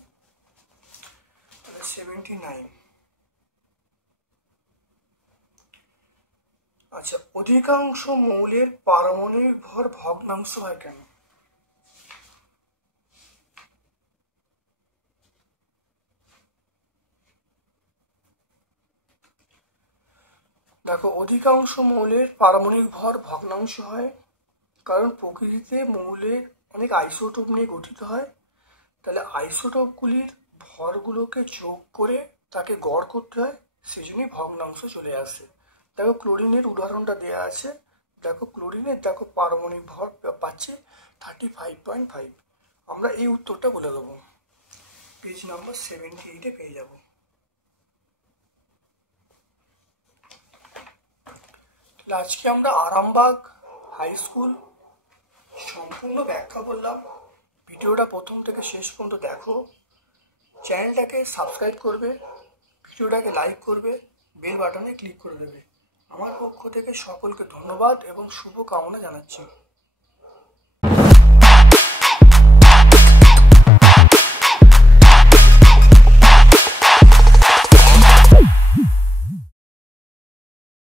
তাহলে 79। আচ্ছা, অধিকাংশ মৌলের পারমাণবিক ভর ভগ্নাংশ হয় কেন? দেখো অধিকাংশ মৌলের পারমাণবিক ভর ভগ্নাংশ হয় কারণ প্রকৃতিতে মৌলের অনেক আইসোটোপ নিয়ে গঠিত হয়, তাহলে আইসোটোপগুলির ভরগুলোকে যোগ করে তাকে গড় করতে হয়, সেই জন্যই ভগ্নাংশ চলে আসে। দেখো ক্লোরিনের উদাহরণটা দেওয়া আছে, দেখো ক্লোরিনের দেখো পারমাণবিক ভর পাচ্ছে 35.5। আমরা এই উত্তরটা বলে দেবো, পেজ নাম্বার 78-এ পেয়ে যাব। আজকে আমরা আরামবাগ হাই স্কুল সম্পূর্ণ ব্যাখ্যা করলাম। ভিডিওটা প্রথম থেকে শেষ পর্যন্ত দেখো, চ্যানেলটাকে সাবস্ক্রাইব করবে, ভিডিওটাকে লাইক করবে, বেল বাটনে ক্লিক করে দেবে। আমার পক্ষ থেকে সকলকে ধন্যবাদ এবং শুভ কামনা জানাচ্ছি।